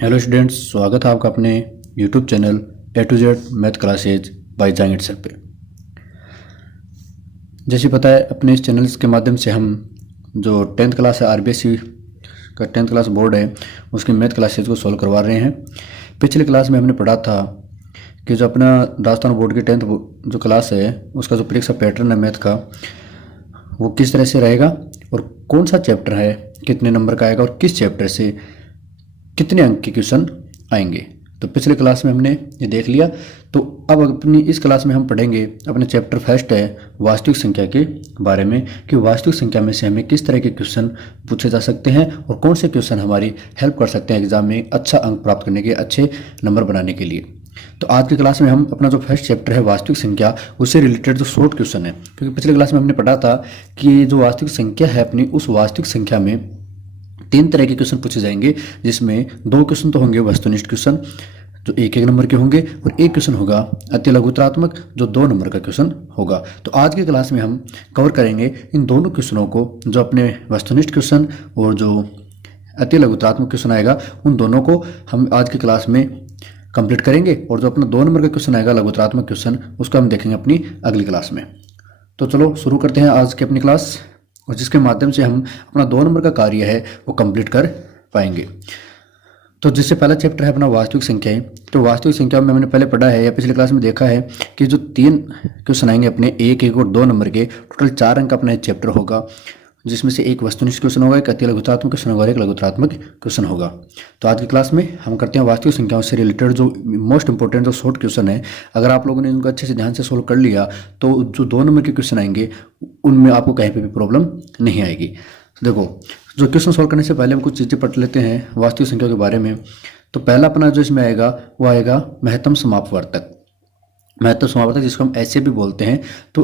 Hello students, स्वागत है आपका अपने YouTube channel A to Z math classes by Jangid sir पे। जैसे पता है, अपने इस चैनल के माध्यम से हम जो 10th क्लास है RBSE का 10th क्लास बोर्ड है उसकी मैथ क्लासेज को सॉल्व करवा रहे हैं। पिछले क्लास में हमने पढ़ा था कि जो अपना राजस्थान बोर्ड की 10th जो क्लास है उसका जो परीक्षा पैटर्न है मैथ का वो किस तरह से रहेगा और कौन सा चैप्टर है, कितने नंबर का आएगा और किस चैप्टर से कितने अंक के क्वेश्चन आएंगे। तो पिछले क्लास में हमने ये देख लिया। तो अब अपनी इस क्लास में हम पढ़ेंगे अपने चैप्टर फर्स्ट है वास्तविक संख्या के बारे में कि वास्तविक संख्या में से हमें किस तरह के क्वेश्चन पूछे जा सकते हैं और कौन से क्वेश्चन हमारी हेल्प कर सकते हैं एग्जाम में अच्छा अंक प्राप्त करने के, अच्छे नंबर बनाने के लिए। तो आज की क्लास में हम अपना जो फर्स्ट चैप्टर है वास्तविक संख्या उससे रिलेटेड जो शॉर्ट क्वेश्चन है, क्योंकि पिछले क्लास में हमने पढ़ा था कि जो वास्तविक संख्या है अपनी उस वास्तविक संख्या में 3 तरह के क्वेश्चन पूछे जाएंगे, जिसमें 2 क्वेश्चन तो होंगे वस्तुनिष्ठ क्वेश्चन जो 1-1 नंबर के होंगे और 1 क्वेश्चन होगा अति लघुत्तरात्मक जो 2 नंबर का क्वेश्चन होगा। तो आज की क्लास में हम कवर करेंगे इन दोनों क्वेश्चनों को, जो अपने वस्तुनिष्ठ क्वेश्चन और जो अति लघुत्तरात्मक क्वेश्चन आएगा उन दोनों को हम आज की क्लास में कंप्लीट करेंगे और जो अपना 2 नंबर का क्वेश्चन आएगा लघुत्तरात्मक क्वेश्चन उसको हम देखेंगे अपनी अगली क्लास में। तो चलो शुरू करते हैं आज की अपनी क्लास, और जिसके माध्यम से हम अपना 2 नंबर का कार्य है वो कंप्लीट कर पाएंगे। तो जिससे पहला चैप्टर है अपना वास्तविक संख्याएं। तो वास्तविक संख्या में हमने पहले पढ़ा है या पिछले क्लास में देखा है कि जो 3 क्वेश्चन आएंगे अपने 1-1 और 2 नंबर के, टोटल 4 अंक का अपना चैप्टर होगा, जिसमें से एक वस्तुनिष्ठ क्वेश्चन होगा, एक अति लघुत्तरात्मक क्वेश्चन होगा और एक लघुत्तरात्मक क्वेश्चन होगा। तो आज की क्लास में हम करते हैं वास्तविक संख्याओं से रिलेटेड जो मोस्ट इंपॉर्टेंट जो शॉर्ट क्वेश्चन है। अगर आप लोगों ने इनको अच्छे से ध्यान से सोल्व कर लिया तो जो 2 नंबर के क्वेश्चन आएंगे उनमें आपको कहीं पर भी प्रॉब्लम नहीं आएगी। देखो, जो क्वेश्चन सोल्व करने से पहले हम कुछ चीज़ें पढ़ लेते हैं वास्तविक संख्या के बारे में। तो पहला अपना जो इसमें आएगा वो आएगा महत्तम समापवर्तक। महत्तम समापवर्तक जिसको हम ऐसे भी बोलते हैं। तो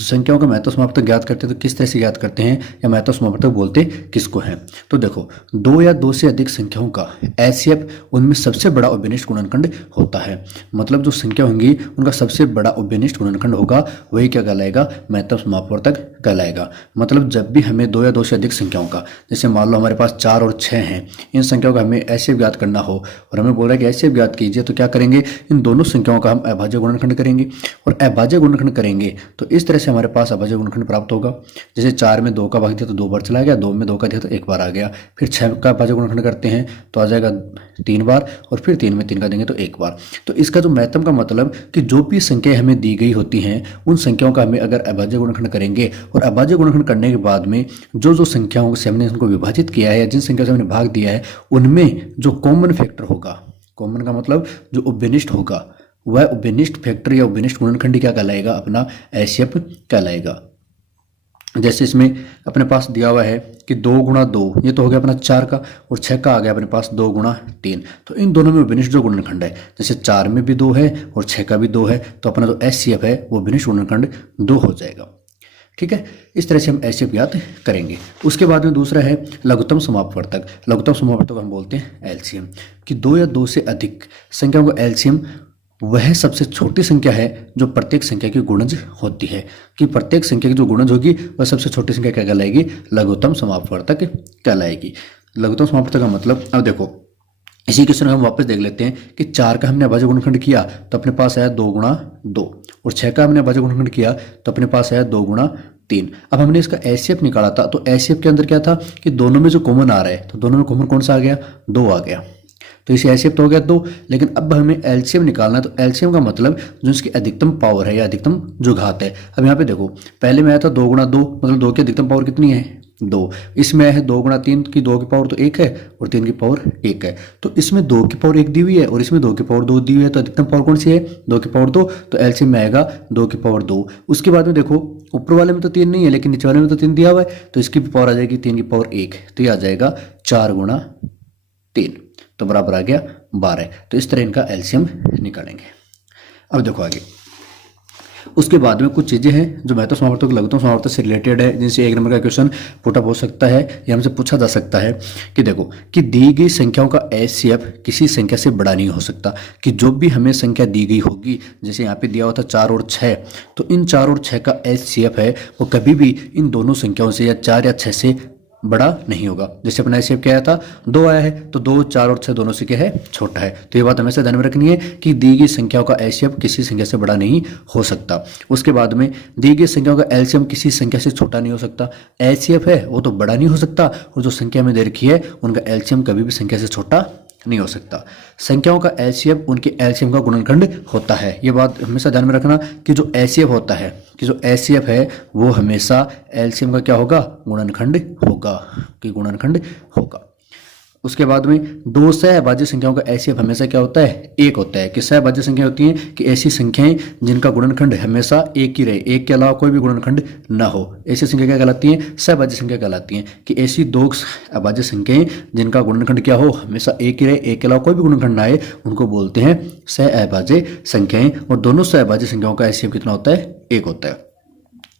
संख्याओं का महत्तम समापवर्तक ज्ञात करते हैं तो किस तरह से ज्ञात करते हैं या महत्तम समापवर्तक बोलते किसको हैं। तो देखो, 2 या 2 से अधिक संख्याओं का एचसीएफ उनमें सबसे बड़ा उभयनिष्ठ गुणनखंड होता है। मतलब जो संख्या होंगी उनका सबसे बड़ा उभयनिष्ठ गुणनखंड होगा, वही क्या कहलाएगा, महत्तम समापवर्तक कहलाएगा। मतलब जब भी हमें 2 या 2 से अधिक संख्याओं का, जैसे मान लो हमारे पास 4 और 6 हैं, इन संख्याओं का हमें एचसीएफ ज्ञात करना हो और हमें बोल रहा है कि एचसीएफ ज्ञात कीजिए, तो क्या करेंगे, इन दोनों संख्याओं का हम अभाज्य गुणनखंड करेंगे और अभाज्य गुणनखंड करेंगे तो इस तरह से हमारे पास अभाज्य गुणनखंड प्राप्त होगा। जैसे 4 में 2 का भाग दिया तो 2 बार चला गया, 2 में 2 का दिया तो 1 बार आ गया। फिर 6 का अभाज्य गुणनखंड करते हैं तो आ जाएगा 3 बार, और फिर 3 में 3 का देंगे तो 1 बार। तो इसका जो महत्तम का मतलब कि जो भी संख्याएं हमें दी गई होती हैं उन संख्याओं का हमें अगर अभाज्य गुणनखंड करेंगे और अभाज्य गुणनखंड करने के बाद में जो जो संख्याओं से हमने उनको विभाजित किया है या जिन संख्या से हमने भाग दिया है उनमें जो कॉमन फैक्टर होगा, कॉमन का मतलब जो उभयनिष्ठ होगा, वह उभयनिष्ठ फैक्टर या उभयनिष्ठ गुणनखंड क्या कहलाएगा, अपना एचसीएफ कहलाएगा। जैसे इसमें अपने पास दिया हुआ है कि 2 गुणा 2, ये तो हो गया अपना 4 का, और 6 का आ गया अपने पास 2 गुणा 3। तो इन दोनों में उभयनिष्ठ जो गुणनखंड है, जैसे 4 में भी 2 है और 6 का भी 2 है, तो अपना जो एचसीएफ है वो उभयनिष्ठ गुणनखंड 2 हो जाएगा। ठीक है, इस तरह से हम एचसीएफ ज्ञात करेंगे। उसके बाद में दूसरा है लघुत्तम समापवर्तक। लघुत्तम समापवर्तक हम बोलते हैं एलसीएम, कि 2 या 2 से अधिक संख्याओं का एलसीएम वह सबसे छोटी संख्या है जो प्रत्येक संख्या की गुणज होती है, कि प्रत्येक संख्या की जो गुणज होगी वह सबसे छोटी संख्या क्या कहलाएगी, लघुत्तम समापवर्तक कहलाएगी। लघुत्तम समापवर्तक का मतलब, अब देखो इसी क्वेश्चन को हम वापस देख लेते हैं कि 4 का हमने अभाज्य गुणनखंड किया तो अपने पास आया 2 गुणा 2, और 6 का हमने अभाज्य गुणनखंड किया तो अपने पास आया 2 गुणा 3। अब हमने इसका एचसीएफ निकाला था, तो एचसीएफ के अंदर क्या था कि दोनों में जो कॉमन आ रहा है, तो दोनों में कॉमन कौन सा आ गया, 2 आ गया। तो इसे एचसीएफ तो हो गया 2, लेकिन अब हमें एलसीएम निकालना है। तो एलसीएम का मतलब जो इसकी अधिकतम पावर है या अधिकतम जो घात है। अब यहाँ पे देखो, पहले में आया था 2 गुणा 2, मतलब 2 की अधिकतम पावर कितनी है, 2। इसमें है 2 गुणा 3 की 2 की पावर तो 1 है और 3 की पावर 1 है। तो इसमें 2 की पावर 1 दी हुई है और इसमें 2 की पावर 2 दी हुई है, तो अधिकतम पावर कौन सी है, 2 की पावर 2। तो एलसीएम में आएगा 2 की पावर 2। उसके बाद में देखो, ऊपर वाले में तो 3 नहीं है लेकिन नीचे वाले में तो 3 दिया हुआ है, तो इसकी पावर आ जाएगी 3 की पावर 1, तो ये आ जाएगा 4 गुणा 3, तो बराबर आ गया 12। तो इस तरह इनका एलसीएम निकालेंगे। अब देखो आगे, उसके बाद में कुछ चीज़ें हैं जो महत्तम समापवर्तक लघुत्तम समापवर्तक से रिलेटेड है, जिनसे 1 नंबर का क्वेश्चन पुटअप हो सकता है या हमसे पूछा जा सकता है। कि देखो कि दी गई संख्याओं का एचसीएफ किसी संख्या से बड़ा नहीं हो सकता, कि जो भी हमें संख्या दी गई होगी, जैसे यहाँ पे दिया हुआ था 4 और 6, तो इन 4 और 6 का एचसीएफ है वो कभी भी इन दोनों संख्याओं से या 4 या 6 से बड़ा नहीं होगा। जैसे अपना एचसीएफ क्या आया था, 2 आया है, तो 2, 4 और 6 दोनों से क्या है, छोटा है। तो ये बात हमेशा ध्यान में रखनी है कि दी गई संख्याओं का एचसीएफ किसी संख्या से बड़ा नहीं हो सकता। उसके बाद में दी गई संख्याओं का एलसीएम किसी संख्या से छोटा नहीं हो सकता। एचसीएफ है वो तो बड़ा नहीं हो सकता, और जो संख्या में दे रखी है उनका एलसीएम कभी भी संख्या से छोटा नहीं हो सकता। संख्याओं का एलसीएम उनके एलसीएम का गुणनखंड होता है। ये बात हमेशा ध्यान में रखना कि जो एचसीएफ होता है, कि जो एचसीएफ है वो हमेशा एलसीएम का क्या होगा, गुणनखंड होगा, कि गुणनखंड होगा। उसके बाद में दो सहभाज्य संख्याओं का एचसीएफ हमेशा क्या होता है, 1 होता है। कि सहभाज्य संख्या होती हैं कि ऐसी संख्याएं जिनका गुणनखंड हमेशा 1 ही रहे, 1 के अलावा कोई भी गुणनखंड ना हो, ऐसी संख्या क्या कहलाती हैं, सहभाज्य संख्या कहलाती हैं। कि ऐसी 2 अभाज्य संख्याएं जिनका गुणनखंड क्या हो, हमेशा 1 ही रहे, 1 के अलावा कोई भी गुणनखंड ना आए, उनको बोलते हैं सहअभाज्य संख्याएं। और दोनों सहभाज्य संख्याओं का एचसीएफ कितना होता है, 1 होता है।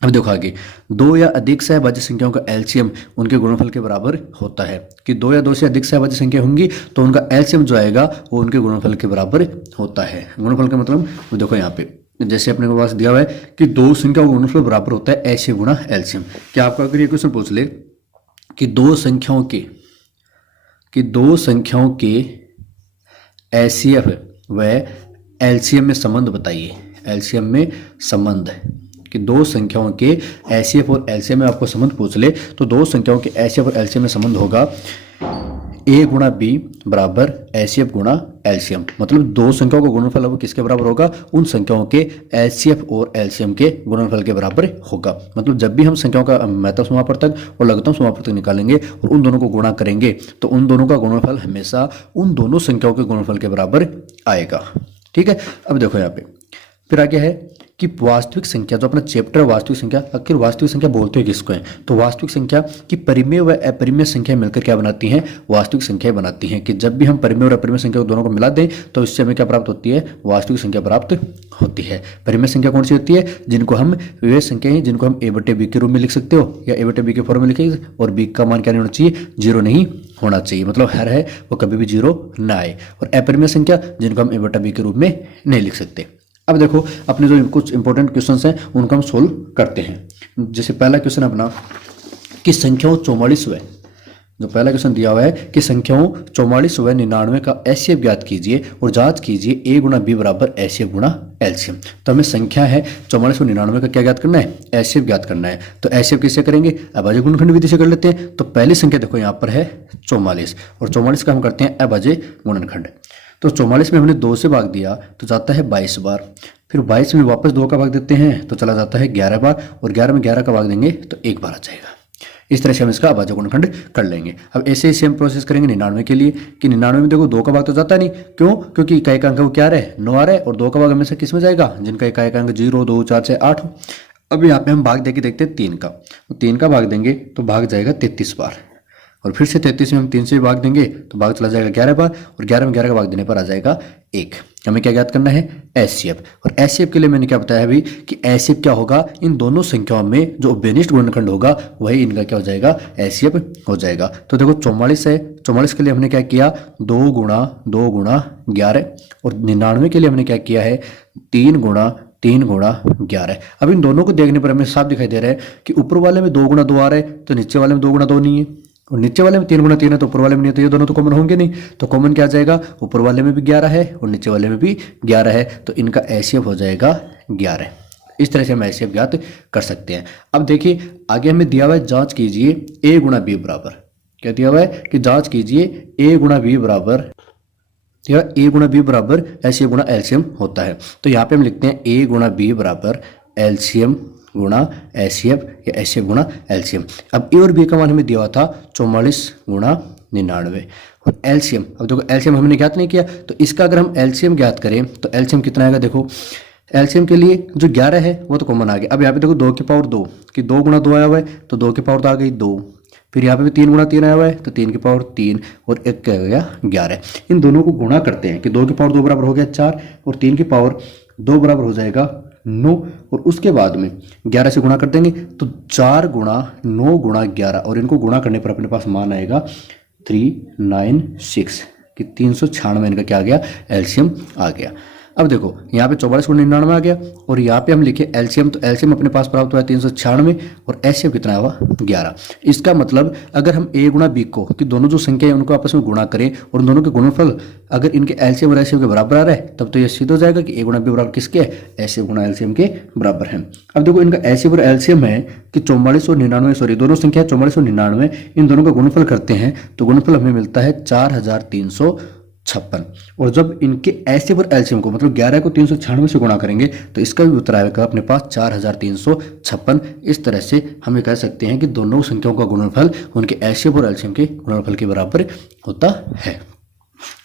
अब देखो आगे, 2 या अधिक सहभाज्य संख्याओं का एलसीएम उनके गुणनफल के बराबर होता है। कि 2 या 2 से अधिक सहभाज्य संख्या होंगी तो उनका एलसीएम जो आएगा वो उनके गुणनफल के बराबर होता है। गुणनफल का मतलब वो देखो यहाँ पे जैसे अपने पास दिया हुआ है कि 2 संख्या का गुणनफल बराबर होता है एचसीएफ गुणा एलसीएम। क्या आपका अगर ये क्वेश्चन पूछ ले कि 2 संख्याओं के एचसीएफ व एलसीएम में संबंध बताइए। एलसीएम में संबंध कि 2 संख्याओं के एचसीएफ और एलसीएम में आपको संबंध पूछ ले तो 2 संख्याओं के एचसीएफ और एलसीएम में संबंध होगा a गुणा b बराबर एचसीएफ गुणा एलसीएम। मतलब 2 संख्याओं का गुणनफल अब किसके बराबर होगा, उन संख्याओं के एचसीएफ और एलसीएम के गुणनफल के बराबर होगा। मतलब जब भी हम संख्याओं का महत्तम समापवर्तक और लघुत्तम समापवर्तक निकालेंगे और उन दोनों को गुणा करेंगे तो उन दोनों का गुणनफल हमेशा उन दोनों संख्याओं के गुणनफल के बराबर आएगा। ठीक है। अब देखो यहाँ पे फिर आगे है कि वास्तविक संख्या, जो अपना चैप्टर वास्तविक संख्या, आखिर वास्तविक संख्या बोलते हैं किसको है, तो वास्तविक संख्या की परिमेय व अपरिमेय संख्या मिलकर क्या बनाती हैं, वास्तविक संख्या बनाती हैं। कि जब भी हम परिमेय और अपरिमेय संख्या को दोनों को मिला दें तो इससे हमें क्या प्राप्त होती है, वास्तविक संख्या प्राप्त होती है। परिमेय संख्या कौन सी होती है, जिनको हम वे संख्याएं जिनको हम a/b के रूप में लिख सकते हो या a/b के फॉर्म में लिखेंगे और b का मान क्या नहीं होना चाहिए, 0 नहीं होना चाहिए। मतलब हर है वो कभी भी 0 ना आए। और अपरिमेय संख्या जिनको हम a/b के रूप में नहीं लिख सकते। अब देखो अपने जो कुछ इंपॉर्टेंट क्वेश्चंस हैं उनको हम सोल्व करते हैं। जैसे पहला क्वेश्चन अपना कि संख्याओं 44 व, जो पहला क्वेश्चन दिया हुआ है कि संख्याओं 44 व 99 का एचसीएफ ज्ञात कीजिए और जांच कीजिए a गुणा b बराबर एचसीएफ गुणा एलसीएम। तो हमें संख्या है 44 और 99 का क्या ज्ञात करना है, एचसीएफ ज्ञात करना है। तो एचसीएफ किससे करेंगे, अभाज्य गुणनखंड विधि से कर लेते हैं। तो पहली संख्या देखो यहाँ पर है 44 और 44 का हम करते हैं अभाज्य गुणनखंड। तो 44 में हमने 2 से भाग दिया तो जाता है 22 बार, फिर 22 में वापस 2 का भाग देते हैं तो चला जाता है 11 बार, और 11 में 11 का भाग देंगे तो 1 बार आ जाएगा। इस तरह से हम इसका अभाज्य गुणनखंड कर लेंगे। अब ऐसे ही सेम प्रोसेस करेंगे 99 के लिए कि 99 में देखो 2 का भाग तो जाता नहीं, क्यों, क्योंकि इकाई का अंक वो क्या आ रहा है, 9 आ रहा है, और 2 का भाग हमेशा किस में जाएगा, जिनका इकाई का अंक 0, 2, 4, 6, 8 हो। अब यहाँ पे हम भाग देके देखते हैं 3 का, तो 3 का भाग देंगे तो भाग जाएगा 33 बार, और फिर से 33 में हम 3 से भाग देंगे तो भाग चला जाएगा 11 बार, और 11 में 11 का भाग देने पर आ जाएगा 1। हमें क्या ज्ञात करना है, एचसीएफ। और एचसीएफ के लिए मैंने क्या बताया अभी कि एचसीएफ क्या होगा, इन दोनों संख्याओं में जो बेनिष्ठ गुणनखंड होगा वही इनका क्या हो जाएगा, एचसीएफ हो जाएगा। तो देखो 44 है, 44 के लिए हमने क्या किया, 2 गुणा 11, और 99 के लिए हमने क्या किया है, 3 गुणा 11। अब इन दोनों को देखने पर हमें साफ दिखाई दे रहा है कि ऊपर वाले में 2 गुणा 2 आ रहा है तो नीचे वाले में 2 गुणा 2 नहीं है, और नीचे वाले में 3 गुणा 3 है तो ऊपर वाले में नहीं है, तो ये दोनों तो कॉमन होंगे नहीं। तो कॉमन क्या आ जाएगा, ऊपर वाले में भी 11 है और नीचे वाले में भी 11 है, तो इनका एचसीएफ हो जाएगा 11। इस तरह से हम एचसीएफ ज्ञात कर सकते हैं। अब देखिए आगे हमें दिया हुआ है जांच कीजिए a गुणा b बराबर, क्या दिया हुआ है कि जांच कीजिए a गुणा b बराबर, या a गुणा b बराबर एचसीएफ गुणा एलसीएम होता है। तो यहाँ पे हम लिखते हैं a गुणा b बराबर एलसीएम गुणा एचसीएफ या एचसीएफ गुणा एलसीएम। अब ए और बी का मान हमें दिया हुआ था 44 गुणा 99, और एलसीएम, अब देखो एलसीएम हमने ज्ञात नहीं किया, तो इसका अगर हम एलसीएम ज्ञात करें तो एलसीएम कितना आएगा, देखो एलसीएम के लिए जो 11 है वो तो कॉमन आ गया। अब यहाँ पे देखो 2 की पावर 2 कि 2 गुणा 2 आया हुआ है तो 2 की पावर तो आ गई 2, फिर यहाँ पे भी 3 गुणा 3 आया हुआ है तो 3 की पावर 3, और 1 क्या हो गया 11। इन दोनों को गुणा करते हैं कि 2 की पावर 2 बराबर हो गया 4, और 3 की पावर 2 बराबर हो जाएगा 9, और उसके बाद में 11 से गुणा कर देंगे तो 4 गुणा 9 गुणा 11, और इनको गुणा करने पर अपने पास मान आएगा 396 कि 396 इनका क्या आ गया, एलसीएम आ गया। अब देखो यहाँ पे 44 गुणा 99 आ गया और यहाँ पे हम लिखे एलसीएम, तो एलसीएम अपने पास प्राप्त हुआ 396 और एचसीएफ कितना हुआ 11। इसका मतलब अगर हम ए गुणा बी को कि दोनों जो संख्या है उनको आपस में गुणा करें और दोनों के गुणनफल अगर इनके एलसीएम और एचसीएफ के बराबर आ रहा है तब तो ये सिद्ध हो जाएगा कि ए गुणा बी बराबर किसके एचसीएफ गुणा एलसीएम के बराबर है। अब देखो इनका एचसीएफ और एलसीएम है कि 44 और 99, सॉरी दोनों संख्या 44 और 99, इन दोनों का गुणनफल करते हैं तो गुणनफल हमें मिलता है 4356। और जब इनके एचसीएफ और एलसीएम को मतलब 11 को 396 से गुणा करेंगे तो इसका भी उत्तर आएगा अपने पास 4356। इस तरह से हम कह सकते हैं कि दोनों संख्याओं का गुणनफल उनके एचसीएफ और एलसीएम के गुणनफल के बराबर होता है।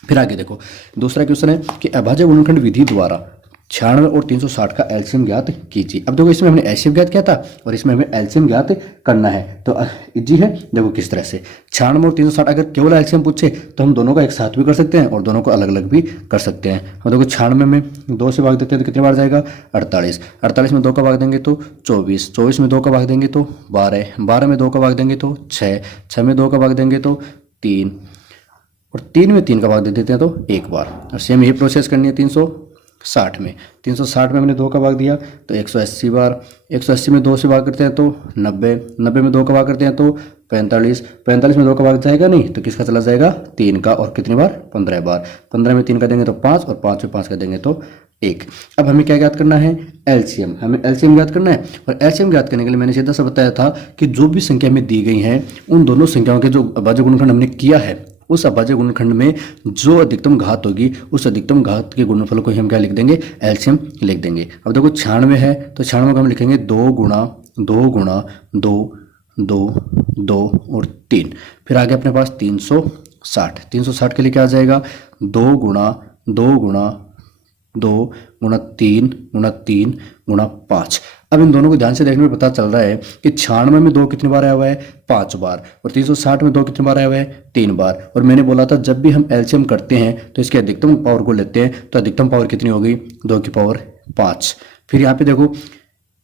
फिर आगे देखो दूसरा क्वेश्चन है कि अभाज्य गुणनखंड विधि द्वारा 96 और 360 का एलसीएम ज्ञात कीजिए। अब देखो इसमें हमने एचसीएफ ज्ञात किया था और इसमें हमें एलसीएम ज्ञात करना है तो इजी है। देखो किस तरह से 96 और 360 अगर केवल एलसीएम पूछे तो हम दोनों का एक साथ भी कर सकते हैं और दोनों को अलग अलग भी कर सकते हैं। अब देखो 96 में 2 से भाग देते हैं तो कितनी बार जाएगा 48, 48 में 2 का भाग देंगे तो 24, 24 में 2 का भाग देंगे तो 12, 12 में 2 का भाग देंगे तो 6, 6 में 2 का भाग देंगे तो 3 और 3 में 3 का भाग दे देते हैं तो एक बार। और सेम यही प्रोसेस करनी है 360 में, 360 में हमने 2 का भाग दिया तो 180 बार, 180 में 2 से भाग करते हैं तो 90, 90 में 2 का भाग करते हैं तो 45, 45 में 2 का भाग जाएगा नहीं तो किसका चला जाएगा 3 का, और कितनी बार 15 बार, 15 में 3 का देंगे तो 5 और 5 में 5 का देंगे तो 1। अब हमें क्या ज्ञात करना है एलसीएम, हमें एलसीएम ज्ञात करना है। और एलसीएम ज्ञात करने के लिए मैंने सीधा सा बताया था कि जो भी संख्या में दी गई है उन दोनों संख्याओं के जो अभाज्य गुणनखंड हमने किया है उस अभाज्य गुणनखंड में जो अधिकतम घात होगी उस अधिकतम घात के गुणनफल को हम क्या लिख देंगे एलसीएम लिख देंगे। अब देखो 96 है तो 96 को हम लिखेंगे 2 गुणा 2 गुणा 2 2 2 और 3। फिर आगे अपने पास 360, 360 के लिए क्या आ जाएगा 2 गुणा 2 गुणा 2 गुणा 3 गुणा 3 गुणा 5। अब इन दोनों को ध्यान से देखने में पता चल रहा है कि 96 में 2 कितनी बार आया हुआ है 5 बार और 360 में 2 कितनी बार आया हुआ है 3 बार। और मैंने बोला था जब भी हम एलसीएम करते हैं तो इसके अधिकतम पावर को लेते हैं तो अधिकतम पावर कितनी होगी 2 की पावर 5। फिर यहाँ पे देखो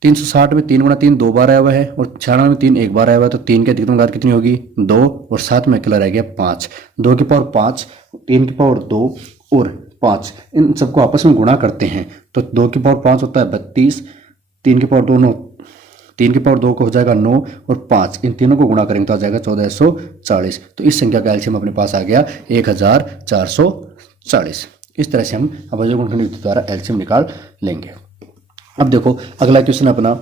360 में 3 गुणा 3 2 बार आया हुआ है और 96 में 3 एक बार आया हुआ है तो 3 की अधिकतम घात कितनी होगी 2 और 7 में अकेला रह गया 5, 2 की पावर 5, 3 की पावर 2 और 5, इन सबको आपस में गुणा करते हैं तो 2 की पावर 5 होता है 32, 3 की पावर 2 9, 3 की पावर 2 को हो जाएगा 9 और 5, इन तीनों को गुणा करेंगे तो आ जाएगा 1440। तो इस संख्या का एलसीएम अपने पास आ गया 1440। इस तरह से हम अभाज्य गुणनखंड विधि द्वारा एलसीएम निकाल लेंगे। अब देखो अगला क्वेश्चन अपना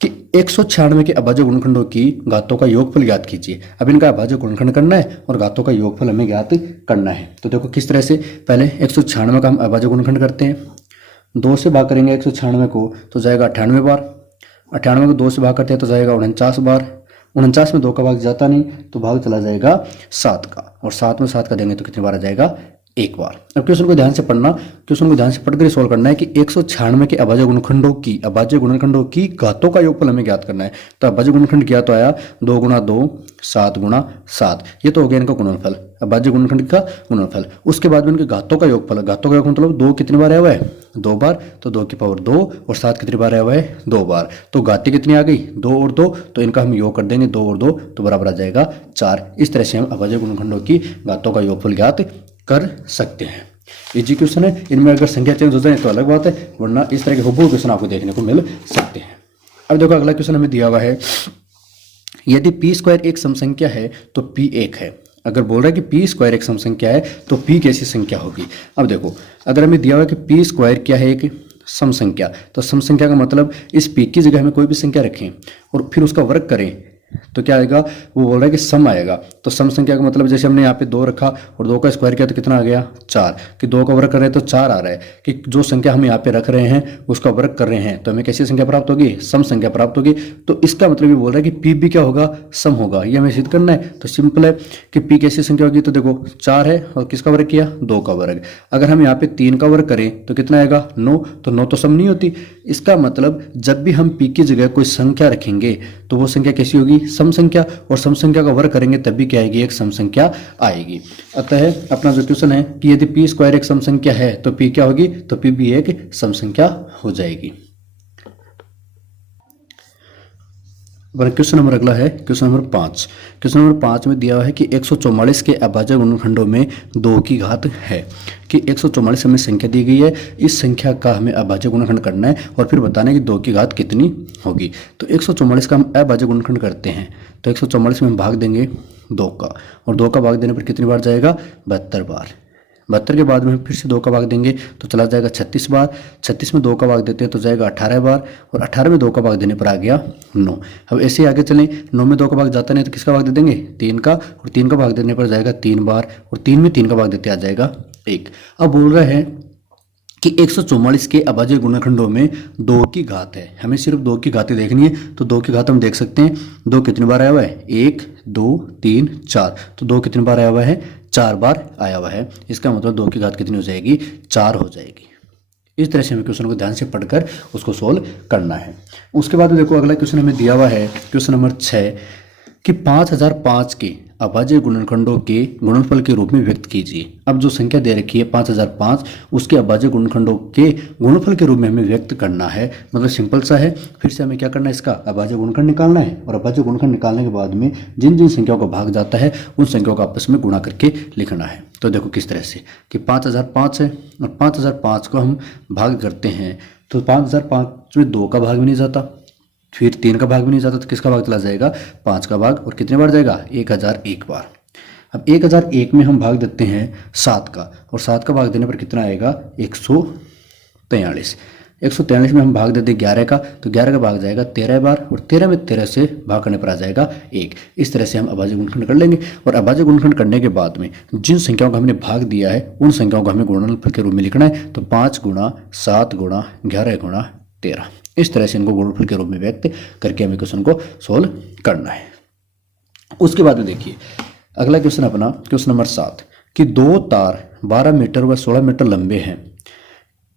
कि 196 के अभाज्य गुणनखंडों की घातों का योगफल ज्ञात कीजिए। अब इनका अभाज्य गुणनखंड करना है और घातों का योगफल हमें ज्ञात करना है। तो देखो किस तरह से, पहले 196 का हम अभाज्य गुणनखंड करते हैं, 2 से भाग करेंगे 196 को तो जाएगा 98 बार, 98 को 2 से भाग करते हैं तो जाएगा 49 बार, 49 में 2 का भाग जाता नहीं तो भाग चला जाएगा 7 का, और 7 में 7 का देंगे तो कितनी बार आ जाएगा एक बार। अब क्वेश्चन को ध्यान से पढ़ना, क्वेश्चन को ध्यान से पढ़कर सॉल्व करना है कि 196 के अभाज्य गुणनखंडों की घातों का योगफल हमें ज्ञात करना है। तो अभाज्य गुणनखंड क्या तो आया 2 गुणा 2 7 गुणा 7, ये तो हो गया इनका गुणनफल, अभाज्य गुणनखंड का गुणनफल। उसके बाद में इनके घातों का योगफल, घातों का योगफल मतलब 2 कितनी बार आया हुआ है 2 बार, तो 2 की पावर 2 और 7 कितनी बार आया हुआ है 2 बार, तो घाती कितनी आ गई 2 और 2, तो इनका हम योग कर देंगे 2 और 2 तो बराबर आ जाएगा 4। इस तरह से हम अभाज्य गुणनखंडों की घातों का योगफल ज्ञात कर सकते हैं। इजी क्वेश्चन है, इनमें अगर संख्या चेंज हो जाए तो अलग बात है, वरना इस तरह के हुबहू क्वेश्चन आपको देखने को मिल सकते हैं। अब देखो अगला क्वेश्चन हमें दिया हुआ है, यदि पी स्क्वायर एक सम संख्या है तो पी एक है। अगर बोल रहा है कि पी स्क्वायर एक सम संख्या है तो पी कैसी संख्या होगी। अब देखो अगर हमें दिया हुआ है कि पी स्क्वायर क्या है एक सम संख्या, तो सम संख्या का मतलब इस पी की जगह हमें कोई भी संख्या रखें और फिर उसका वर्ग करें तो क्या आएगा, वो बोल रहा है कि सम आएगा। तो सम संख्या का मतलब जैसे हमने यहाँ पे 2 रखा और 2 का स्क्वायर किया तो कितना आ गया 4, कि 2 का वर्ग कर रहे हैं तो 4 आ रहा है, कि जो संख्या हम यहाँ पे रख रहे हैं उसका वर्ग कर रहे हैं तो हमें कैसी संख्या प्राप्त होगी, सम संख्या प्राप्त होगी। तो इसका मतलब ये बोल रहा है कि पी भी क्या होगा, सम होगा, ये हमें सिद्ध करना है। तो सिंपल है कि पी कैसी संख्या होगी, तो देखो 4 है और किसका वर्ग किया 2 का वर्ग, अगर हम यहाँ पे 3 का वर्ग करें तो कितना आएगा 9, तो 9 तो सम नहीं होती। इसका मतलब जब भी हम पी की जगह कोई संख्या रखेंगे तो वो संख्या कैसी होगी, सम संख्या, और सम संख्या का वर्ग करेंगे तभी क्या आएगी, एक सम संख्या आएगी। अतः अपना जो क्वेश्चन है कि यदि पी स्क्वायर एक सम संख्या है तो पी क्या होगी, तो पी भी एक सम संख्या हो जाएगी। पर क्वेश्चन नंबर अगला है क्वेश्चन नंबर 5। क्वेश्चन नंबर 5 में दिया हुआ है कि 144 के अभाज्य गुणनखंडों में 2 की घात है, कि 144 हमें संख्या दी गई है, इस संख्या का हमें अभाज्य गुणनखंड करना है और फिर बताना है कि 2 की घात कितनी होगी। तो 144 का हम अभाज्य गुणनखंड करते हैं, तो 144 में हम भाग देंगे 2 का, और 2 का भाग देने पर कितनी बार जाएगा, 72 बार। 72 के बाद में फिर से 2 का भाग देंगे तो चला जाएगा 36 बार। 36 में 2 का भाग देते हैं तो जाएगा 18 बार, और 18 में 2 का भाग देने पर आ गया 9। अब ऐसे ही आगे चलें, 9 में 2 का भाग जाता नहीं तो किसका भाग दे देंगे, 3 का, और 3 का भाग देने पर जाएगा 3 बार, और 3 में 3 का भाग देते आ जाएगा 1। अब बोल रहे हैं कि 144 के अभाज्य गुणनखंडों में 2 की घात है, हमें सिर्फ 2 की घातें देखनी है। तो 2 की घात हम देख सकते हैं, 2 कितनी बार आया हुआ है, 1 2 3 4, तो 2 कितनी बार आया हुआ है, 4 बार आया हुआ है। इसका मतलब 2 की घात कितनी हो जाएगी, 4 हो जाएगी। इस तरह से हमें क्वेश्चन को ध्यान से पढ़कर उसको सोल्व करना है। उसके बाद देखो अगला क्वेश्चन हमें दिया हुआ है क्वेश्चन नंबर 6 कि 5005 के अभाज्य गुणनखंडों के गुणनफल के रूप में व्यक्त कीजिए। अब जो संख्या दे रखी है 5005, उसके अभाज्य गुणनखंडों के गुणनफल के रूप में हमें व्यक्त करना है। मतलब सिंपल सा है, फिर से हमें क्या करना है, इसका अभाज्य गुणनखंड निकालना है, और अभाज्य गुणनखंड निकालने के बाद में जिन जिन संख्याओं का भाग जाता है उन संख्याओं को आपस में गुणा करके लिखना है। तो देखो किस तरह से कि 5005 है, और 5005 को हम भाग करते हैं तो 5005 में 2 का भाग भी नहीं जाता, फिर 3 का भाग भी नहीं जाता, तो किसका भाग चला जाएगा, 5 का भाग, और कितने बार जाएगा, 1001 बार। अब 1001 में हम भाग देते हैं 7 का, और 7 का भाग देने पर कितना आएगा, 143। 143 में हम भाग देते हैं 11 का, तो 11 का भाग जाएगा 13 बार, और 13 में 13 से भाग करने पर आ जाएगा 1। इस तरह से हम अभाज्य गुणनखंड कर लेंगे, और अभाज्य गुणनखंड करने के बाद में जिन संख्याओं का हमने भाग दिया है उन संख्याओं को हमें गुणनफल के रूप में लिखना है। तो 5 गुणा 7 गुणा 11 गुणा 13, इस तरह से इनको गुणनफल के रूप में व्यक्त करके हमें क्वेश्चन को सोल्व करना है। उसके बाद में देखिए अगला क्वेश्चन अपना क्वेश्चन नंबर 7 कि 2 तार 12 मीटर व 16 मीटर लंबे हैं,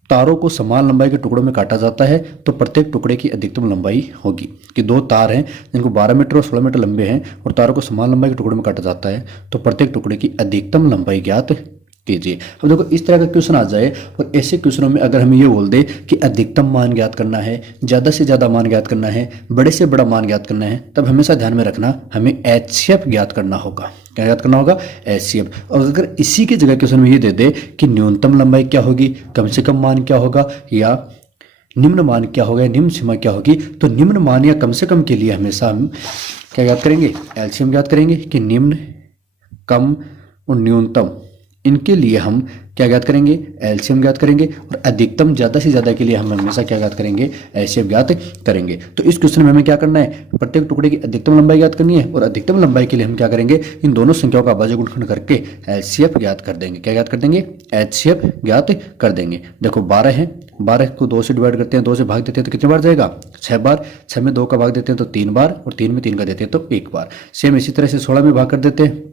तारों को समान लंबाई के टुकड़ों में काटा जाता है तो प्रत्येक टुकड़े की अधिकतम लंबाई होगी। कि 2 तार हैं जिनको 12 मीटर और 16 मीटर लंबे हैं, और तारों को समान लंबाई के टुकड़ों में काटा जाता है तो प्रत्येक टुकड़े की अधिकतम लंबाई ज्ञात कीजिए। अब देखो इस तरह का क्वेश्चन आ जाए, और ऐसे क्वेश्चनों में अगर हमें ये बोल दे कि अधिकतम मान ज्ञात करना है, ज़्यादा से ज़्यादा मान ज्ञात करना है, बड़े से बड़ा मान ज्ञात करना है, तब हमेशा ध्यान में रखना हमें HCF ज्ञात करना होगा। क्या ज्ञात करना होगा, HCF। और अगर इसी की जगह क्वेश्चन में ये दे दे कि न्यूनतम लंबाई क्या होगी, कम से कम मान क्या होगा, या निम्न मान क्या होगा, निम्न सीमा क्या होगी, तो निम्न मान या कम से कम के लिए हमेशा हम क्या ज्ञात करेंगे, LCM ज्ञात करेंगे। कि निम्न, कम और न्यूनतम, इनके लिए हम क्या ज्ञात करेंगे, एलसीएम ज्ञात करेंगे, और अधिकतम ज़्यादा से ज़्यादा के लिए हम हमेशा क्या ज्ञात करेंगे, एचसीएफ ज्ञात करेंगे। तो इस क्वेश्चन में हमें क्या करना है, प्रत्येक टुकड़े की अधिकतम लंबाई ज्ञात करनी है, और अधिकतम लंबाई के लिए हम क्या करेंगे, इन दोनों संख्याओं का अभाज्य गुणनखंड करके एलसीएफ ज्ञात कर देंगे। क्या ज्ञात कर देंगे, एचसीएफ ज्ञात कर देंगे। देखो 12 है, 12 को 2 से डिवाइड करते हैं, 2 से भाग देते हैं तो कितने बार जाएगा, 6 बार। 6 में 2 का भाग देते हैं तो 3 बार, और 3 में 3 का देते हैं तो 1 बार। सेम इसी तरह से 16 में भाग कर देते हैं,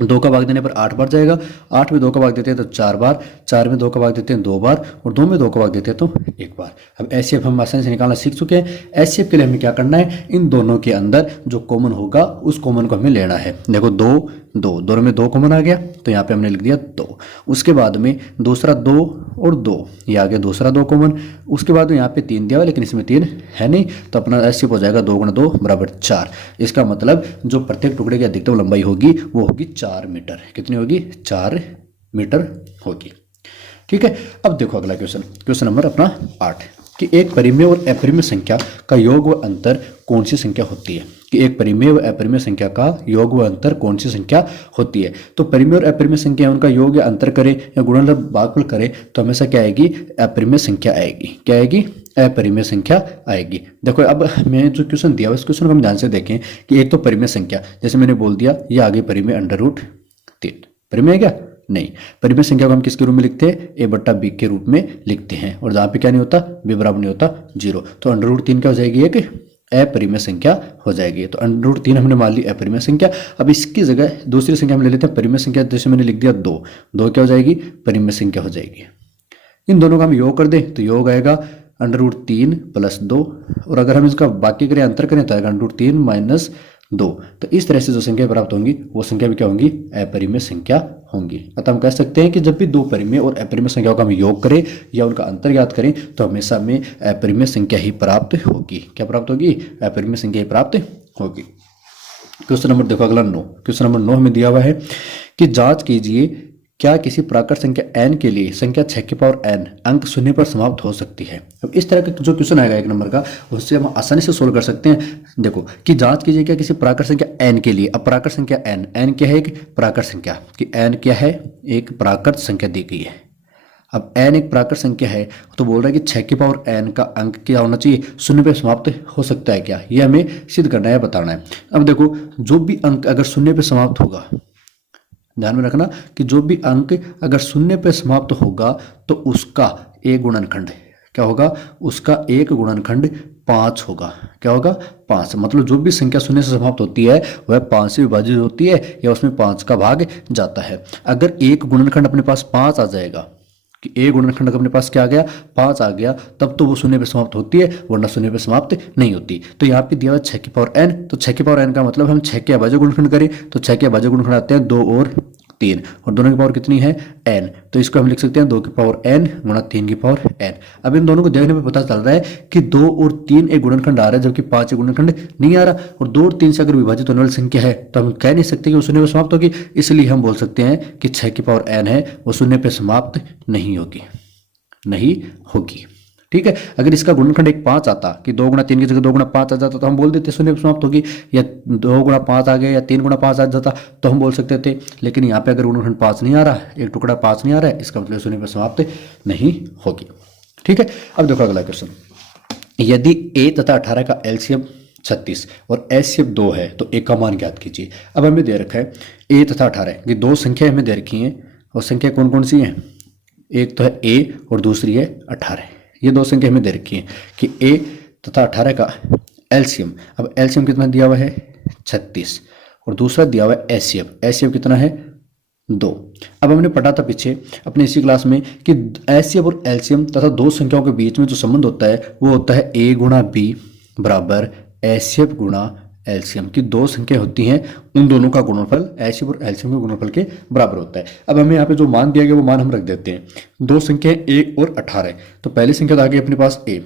2 का भाग देने पर 8 बार जाएगा। 8 में 2 का भाग देते हैं तो 4 बार। 4 में 2 का भाग देते हैं 2 बार, और 2 में 2 का भाग देते हैं तो 1 बार। अब एचसीएफ हम आसानी से निकालना सीख चुके हैं। एचसीएफ के लिए हमें क्या करना है, इन दोनों के अंदर जो कॉमन होगा उस कॉमन को हमें लेना है। देखो 2 दोनों में 2 कॉमन आ गया, तो यहाँ पे हमने लिख दिया 2। उसके बाद में दूसरा 2 और 2, ये आ गया दूसरा 2 कॉमन। उसके बाद में यहाँ पे 3 दिया हुआ, लेकिन इसमें 3 है नहीं, तो अपना एचसीएफ हो जाएगा 2 गुणा 2 बराबर 4। इसका मतलब जो प्रत्येक टुकड़े की अधिकतम लंबाई होगी वो होगी 4 मीटर। कितनी होगी, 4 मीटर होगी। ठीक है। अब देखो अगला क्वेश्चन, क्वेश्चन नंबर अपना 8 कि एक परिमेय और अपरिमेय संख्या का योग व अंतर कौन सी संख्या होती है। कि एक परिमेय व अपरिमेय संख्या का योग व अंतर कौन सी संख्या होती है। तो परिमेय और अपरिमेय संख्या उनका योग या अंतर करे या गुणनफल भागफल करे तो हमेशा क्या आएगी, अपरिमेय संख्या आएगी। क्या आएगी, अपरिमेय संख्या आएगी। देखो अब मैं जो क्वेश्चन दिया इस क्वेश्चन को हम ध्यान से देखें कि एक तो परिमेय संख्या, जैसे मैंने बोल दिया ये आगे परिमेय √3 परिमेय है क्या, नहीं। परिमेय संख्या को हम किसके रूप में लिखते हैं, a/b के रूप में लिखते हैं, और जहाँ पे क्या नहीं होता, b बराबर नहीं होता 0, तो √3 क्या हो जाएगी, एक अपरिमेय संख्या हो जाएगी। तो √3 हमने मान ली अपरिमेय संख्या। अब इसकी जगह दूसरी संख्या हम ले लेते हैं परिमेय संख्या, जैसे मैंने लिख दिया 2 क्या हो जाएगी, परिमेय संख्या हो जाएगी। इन दोनों का हम योग कर दें तो योग आएगा √3 + 2, और अगर हम इसका बाकी करें, अंतर करें तो आएगा √3 - 2। तो इस तरह से जो संख्या प्राप्त होंगी वो संख्या भी क्या होंगी, अपरिमेय संख्या होंगी। अतः हम कह सकते हैं कि जब भी दो परिमेय और अपरिमेय संख्याओं का हम योग करें या उनका अंतर ज्ञात करें तो हमेशा हमें अपरिमेय संख्या ही प्राप्त होगी। क्या प्राप्त होगी? अपरिमेय संख्या ही प्राप्त होगी। क्वेश्चन नंबर देखो अगला 9। क्वेश्चन नंबर 9 हमें दिया हुआ है कि जांच कीजिए क्या किसी प्राकृत संख्या n के लिए संख्या 6 की पावर n अंक शून्य पर समाप्त हो सकती है। अब इस तरह का जो क्वेश्चन आएगा 1 नंबर का, उससे हम आसानी से सोल्व कर सकते हैं। देखो कि जांच कीजिए क्या किसी प्राकृत संख्या n के लिए, अब प्राकृत संख्या n क्या है? एक प्राकृत संख्या, कि n क्या है? एक प्राकृत संख्या दी गई है। अब n एक प्राकृत संख्या है तो बोल रहा है कि 6 की पावर n का अंक क्या होना चाहिए? शून्य पे समाप्त हो सकता है क्या? ये हमें सिद्ध करना है, बताना है। अब देखो जो भी अंक अगर शून्य पे समाप्त होगा, ध्यान में रखना कि जो भी अंक अगर शून्य पे समाप्त होगा तो उसका एक गुणनखंड क्या होगा? उसका एक गुणनखंड 5 होगा। क्या होगा? 5। मतलब जो भी संख्या शून्य से समाप्त होती है वह 5 से विभाजित होती है या उसमें 5 का भाग जाता है। अगर एक गुणनखंड अपने पास 5 आ जाएगा, कि एक गुणनखंड अपने पास क्या आ गया? 5 आ गया, तब तो वो शून्य पे समाप्त होती है, वरना शून्य पे समाप्त नहीं होती। तो यहाँ पे दिया हुआ 6 की पावर n, तो 6 की पावर n का मतलब हम 6 के अभाज्य गुणनखंड करें तो 6 के अभाज्य गुणनखंड आते हैं 2 और 3, और दोनों की पावर कितनी है? n। तो इसको हम लिख सकते हैं 2 की पावर n गुणा 3 की पावर n। अब इन दोनों को देखने पर पता चल रहा है कि 2 और 3 एक गुणनखंड आ रहा है जबकि 5 एक गुणनखंड नहीं आ रहा, और 2 और 3 से अगर विभाजित होने वाली संख्या है तो हम कह नहीं सकते कि वो शून्य पे समाप्त होगी। इसलिए हम बोल सकते हैं कि 6 की पावर n है वो शून्य पे समाप्त नहीं होगी, नहीं होगी। ठीक है, अगर इसका गुणनखंड एक 5 आता कि 2 गुणा 3 की जगह 2 गुणा 5 आ जाता तो हम बोल देते शून्य पे समाप्त होगी, या 2 गुणा 5 आ गया या 3 गुणा 5 आ जाता तो हम बोल सकते थे। लेकिन यहाँ पे अगर गुणनखंड 5 नहीं आ रहा, एक टुकड़ा 5 नहीं आ रहा है, इसका मतलब शून्य पे समाप्त नहीं होगी। ठीक है, अब देखो अगला क्वेश्चन। यदि a तथा 18 का एलसीएम 36 और एचसीएफ 2 है तो a का मान ज्ञात कीजिए। अब हमें दे रखा है a तथा 18, ये दो संख्या हमें दे रखी हैं, और संख्या कौन कौन सी हैं? एक तो है a और दूसरी है 18। ये दो संख्या हमें दे रखी हैं कि a तथा 18 का एलसीएम, अब एलसीएम कितना दिया हुआ है? 36, और दूसरा दिया हुआ है एचसीएफ, एचसीएफ कितना है? 2। अब हमने पढ़ा था पीछे अपने इसी क्लास में कि एचसीएफ और एलसीएम तथा दो संख्याओं के बीच में जो संबंध होता है वो होता है a गुणा b बराबर एचसीएफ गुणा एलसीएम, की दो संख्या होती हैं उन दोनों का गुणनफल एचसीएफ और एलसीएम के गुणनफल के बराबर होता है। अब हमें यहाँ पे जो मान दिया गया वो मान हम रख देते हैं। दो संख्या a और 18, तो पहली संख्या तो आ गई अपने पास a,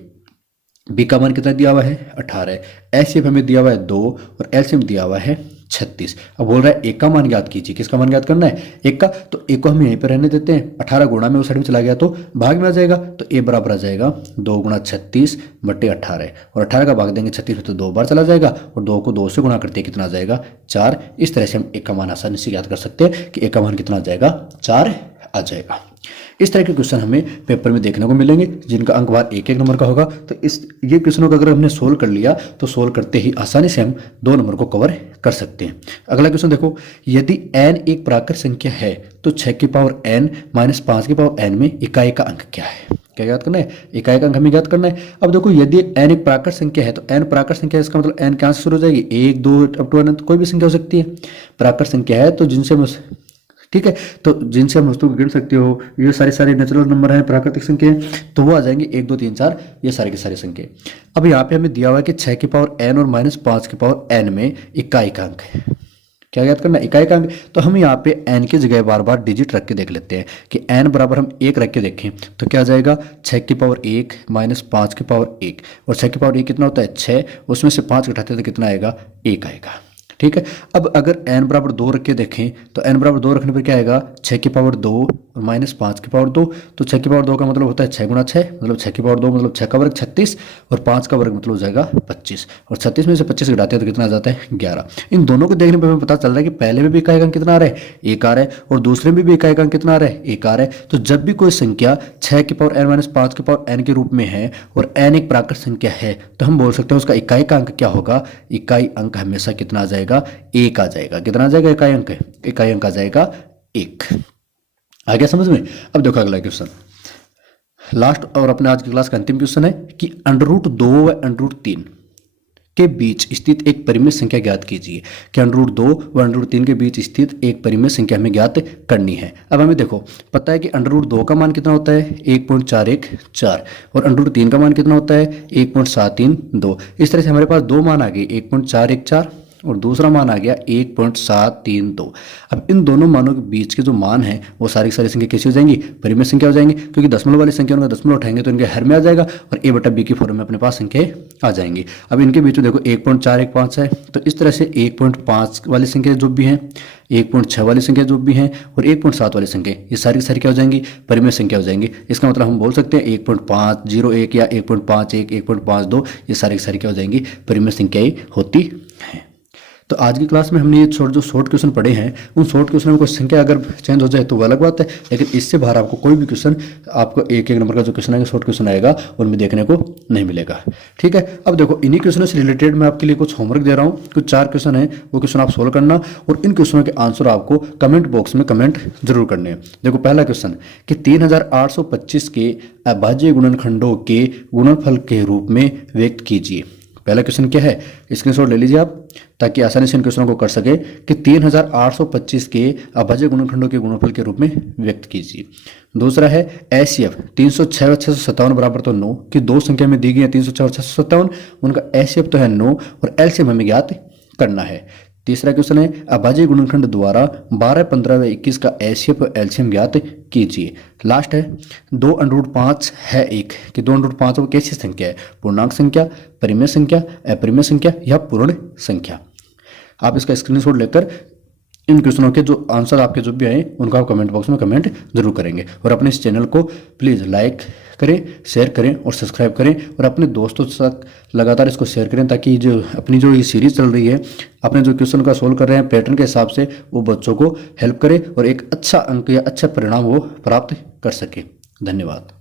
b का मान कितना दिया हुआ है? 18, एचसीएफ हमें दिया हुआ है 2 और एलसीएम दिया हुआ है 36। अब बोल रहा है एक का मान ज्ञात कीजिए। किसका मान ज्ञात करना है? एक का, तो एक को हम यहीं पर रहने देते हैं। 18 गुणा में उस साइड में चला गया तो भाग में आ जाएगा, तो a बराबर आ जाएगा 2 गुणा 36 बटे 18, और 18 का भाग देंगे 36 में तो 2 बार चला जाएगा, और 2 को 2 से गुणा करते कितना आ जाएगा? 4। इस तरह से हम एक का मान आसानी से ज्ञात कर सकते हैं कि एक का मान कितना आ जाएगा? 4 आ जाएगा। इस तरह के क्वेश्चन हमें पेपर में देखने को मिलेंगे जिनका अंक भार 1-1 नंबर का होगा। तो ये क्वेश्चनों को अगर हमने सोल्व कर लिया तो सोल्व करते ही आसानी से हम 2 नंबर को कवर कर सकते हैं। अगला क्वेश्चन देखो, यदि n एक प्राकृत संख्या है तो 6 की पावर n माइनस 5 की पावर n में इकाई का अंक क्या है? क्या ज्ञात करना है? इकाई का अंक हमें ज्ञात करना है। अब देखो यदि n एक प्राकृत संख्या है तो n प्राकृत संख्या है, इसका मतलब n कहाँ से शुरू हो जाएगी? 1 2 अप टू अनंत कोई भी संख्या हो सकती है। प्राकृत संख्या है तो जिनसे हम, ठीक है, तो जिनसे हम वस्तु को गिन सकते हो, ये सारे नेचुरल नंबर हैं, प्राकृतिक संख्या तो वो आ जाएंगे 1 2 3 4, ये सारे के सारे संख्या। अब यहाँ पे हमें दिया हुआ है कि 6 की पावर n और माइनस 5 की पावर n में इकाई का अंक है। क्या याद करना? इकाई का अंक। तो हम यहाँ पे n की जगह बार बार डिजिट रख के देख लेते हैं कि n बराबर हम 1 रख के देखें तो क्या आ जाएगा? 6 की पावर 1 माइनस 5 की पावर 1, और 6 की पावर 1 कितना होता है? 6, उसमें से 5 घटाते तो कितना आएगा? 1 आएगा। ठीक है, अब अगर n बराबर 2 रख के देखें तो n बराबर 2 रखने पर क्या आएगा? 6 की पावर 2 और माइनस 5 की पावर 2, तो 6 की पावर 2 का मतलब होता है 6 गुणा 6, मतलब 6 की पावर 2 मतलब 6 का वर्ग 36, और 5 का वर्ग मतलब हो जाएगा 25, और 36 में से 25 घटाते हैं तो कितना आ जाता है? 11। इन दोनों को देखने पर हमें पता चल रहा है कि पहले में भी इकाई का अंक कितना आ रहा है? 1 आ रहा है, और दूसरे में भी इकाई का अंक कितना आ रहा है? 1 आ रहा है। तो जब भी कोई संख्या 6 की पावर n माइनस 5 की पावर n के रूप में है और n एक प्राकृत संख्या है तो हम बोल सकते हैं उसका इकाई का अंक क्या होगा? इकाई अंक हमेशा कितना आ जाएगा? 1 आ जाएगा। कितना आ जाएगा इकाई अंक? इकाई अंक आ जाएगा 1। आ गया समझ में? अब देखो अगला क्वेश्चन, लास्ट और अपने आज की क्लास का अंतिम क्वेश्चन है कि √2 व √3 के बीच स्थित एक परिमेय संख्या ज्ञात कीजिए। कि √2 व √3 के बीच स्थित एक परिमेय संख्या हमें ज्ञात करनी है। अब हमें देखो पता है कि √2 का मान कितना होता है? 1.414, और √3 का मान कितना होता है? 1.732। इस तरह से हमारे पास दो मान आ गए, 1.414 और दूसरा मान आ गया 1.732। अब इन दोनों मानों के बीच के जो मान है वो सारी संख्या कैसी हो जाएंगी, परिमेय संख्या हो जाएंगी, क्योंकि दशमलव वाली संख्या उनका दशमलव उठाएंगे तो इनके हर में आ जाएगा और a बटा b की फॉर्म में अपने पास संख्याएं आ जाएंगी। अब इनके बीच में देखो 1.415 है, तो इस तरह से 1.5 वाली संख्या जो भी हैं, 1.6 वाली संख्या जो भी हैं और 1.7 वाली संख्या, ये सारी की सारी क्या हो जाएंगी, परिमेय संख्या हो जाएंगी। इसका मतलब हम बोल सकते हैं 1.501 या 1.51, 1.52 ये सारी की सारी क्या हो जाएंगी, परिमेय संख्याएं होती हैं। तो आज की क्लास में हमने ये जो शॉर्ट क्वेश्चन पढ़े हैं, उन शॉर्ट क्वेश्चन में कोई संख्या अगर चेंज हो जाए तो वो अलग बात है, लेकिन इससे बाहर आपको कोई भी क्वेश्चन, आपको एक एक नंबर का जो क्वेश्चन आएगा, शॉर्ट क्वेश्चन आएगा, उनमें देखने को नहीं मिलेगा। ठीक है, अब देखो इन्हीं क्वेश्चनों से रिलेटेड मैं आपके लिए कुछ होमवर्क दे रहा हूँ। कुछ 4 क्वेश्चन है, वो क्वेश्चन आप सोल्व करना और इन क्वेश्चनों के आंसर आपको कमेंट बॉक्स में कमेंट जरूर करने हैं। देखो पहला क्वेश्चन कि 3825 के अभाज्य गुणनखंडों के गुणनफल के रूप में व्यक्त कीजिए। पहला क्वेश्चन क्या है, स्क्रीनशॉट ले लीजिए आप, ताकि आसानी से इन क्वेश्चनों को कर सके कि 3825 के अभाज्य गुणनखंडों के गुणनफल के रूप में व्यक्त कीजिए। दूसरा है एचसीएफ 306 और 657 बराबर तो 9 की दो संख्या में दी गई है 306 और 657, उनका एचसीएफ तो है 9 और एलसीएम हमें ज्ञात करना है। तीसरा क्वेश्चन है अभाज्य गुणनखंड द्वारा 12, 15 व 21 का एचसीएफ और एलसीएम ज्ञात कीजिए। लास्ट है 2√5 है 1 कि 2√5 वो कैसी संख्या है, पूर्णांक संख्या, परिमेय संख्या, अपरिमेय संख्या या पूर्ण संख्या। आप इसका स्क्रीनशॉट लेकर इन क्वेश्चनों के जो आंसर आपके जो भी आए उनका आप कमेंट बॉक्स में कमेंट जरूर करेंगे। और अपने इस चैनल को प्लीज़ लाइक करें, शेयर करें और सब्सक्राइब करें और अपने दोस्तों तक लगातार इसको शेयर करें, ताकि जो अपनी जो ये सीरीज चल रही है, अपने जो क्वेश्चन का सोल्व कर रहे हैं पैटर्न के हिसाब से, वो बच्चों को हेल्प करे और एक अच्छा अंक या अच्छा परिणाम वो प्राप्त कर सके। धन्यवाद।